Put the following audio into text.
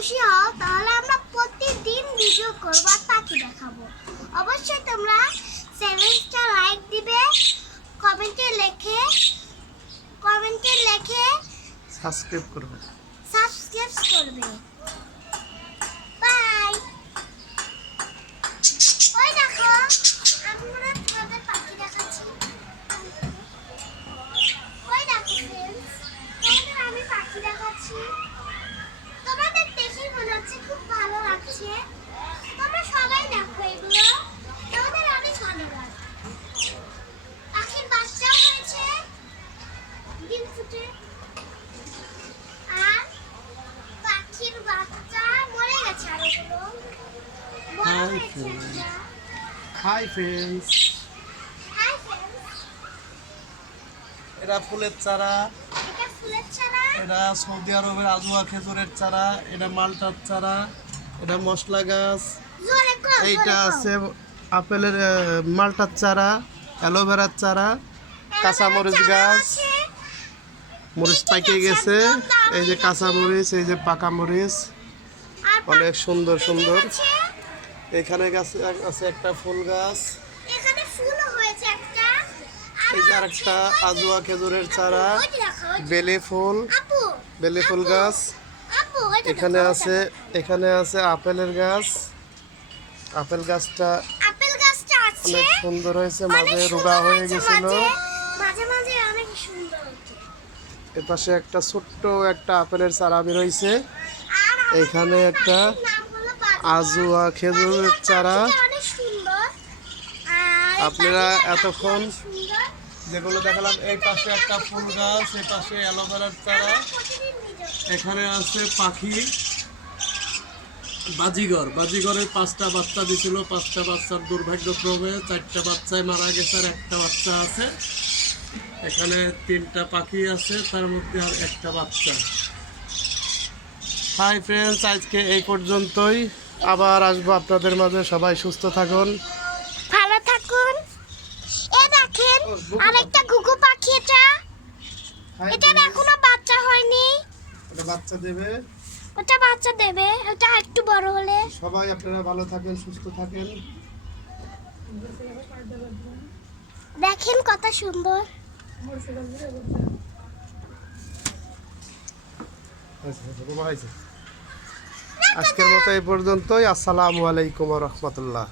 খুশি হও তাহলে আমরা প্রতিদিন ভিডিও করব আর পাখি দেখাবো। অবশ্যই তোমরা 7টা লাইক দিবে, কমেন্টে লিখে সাবস্ক্রাইব করবে। বাই। ওই দেখো আমরা তোমাদের পাখি দেখাচ্ছি। ওই দেখো फ्रेंड्स, তোমাদের আমি পাখি দেখাচ্ছি। তোমাদের দেখেই মনে হচ্ছে খুব ভালো লাগছে। তোমরা সবাই দেখো এগুলো, তোমাদের অনেক ভালো লাগবে। পাখির বাচ্চাও হয়েছে, ডিম ফুটে, আর পাখির বাচ্চা মরে গেছে আর ওগুলো বড় হয়েছে একটা। হাই ফ্রেন্ডস, হাই फ्रेंड्स, এটা ফুলের চারা, এটা ফুলের চারা, এটা সৌদি আরবের আজওয়া খেজুরের চারা, এটা মালটার চারা, এটা মশলা গাছ, জোরে কর, এইটা আছে আপেলের মালটার চারা, অ্যালোভেরার চারা, কাঁচামরিচ গাছ, মরিচ পাইকে গেছে, এই যে কাঁচামরিচ, এই যে পাকা মরিচ, অনেক সুন্দর সুন্দর। এখানে গাছ আছে একটা ফুল গাছ, এখানে ফুলও হয়েছে একটা। এই যে আরেকটা আজওয়া খেজুরের চারা, ওই যে দেখো, ওই যে- বেলে ফুল, আপু, বেলে ফুল গাছ। আপু, ওই যে এখানে দেখো, এখানে আছে আপেলের গাছ, আপেল গাছটা আপেল গাছটা আছে, অনেক সুন্দর হয়েছে, অনেক মাঝে সুন্দর রোগা হয়ে হয়েছে, গেছিল। মাঝে মাঝে অনেক সুন্দর হচ্ছে। এর পাশে একটা ছোট্ট একটা আপেলের চারা বের হয়েছে। আর আমাদের এখানে একটা পাখির নাম হলো বাজিগর। আজওয়া খেজুরের বাজিগর চারা। পাখিটা অনেক সুন্দর। আর এই আপনারা বাজিগর পাখি এতক্ষণ অনেক সুন্দর। যেগুলো দেখালাম, এই পাশে একটা ফুল গাছ, এই পাশে অ্যালোভেরার চারা, আমরা প্রতিদিন ভিডিও করি। এখানে আছে পাখি বাজিগর। বাজিগরের 5টা বাচ্চা দিছিল, 5টা বাচ্চার দুর্ভাগ্যক্রমে 4টা বাচ্চায় মারা গেছে আর একটা বাচ্চা আছে। এখানে 3টা পাখি আছে, তার মধ্যে আর একটা বাচ্চা। হাই ফ্রেন্ডস, আজকে এই পর্যন্তই, আবার আসবো আপনাদের মাঝে। সবাই সুস্থ থাকুন, ভালো থাকুন। এই দেখেন আরেকটা ঘুঘু পাখি, এটার এখনো বাচ্চা হয়নি। ওটা বাচ্চা দেবে। ওটা বাচ্চা দেবে, ওটা একটু বড় হলে। সবাই আপনারা ভালো থাকেন, সুস্থ থাকেন। দেখেন কত সুন্দর। আজকের মতো এই পর্যন্তই। আসসালামু আলাইকুম ওয়া রাহমাতুল্লাহ।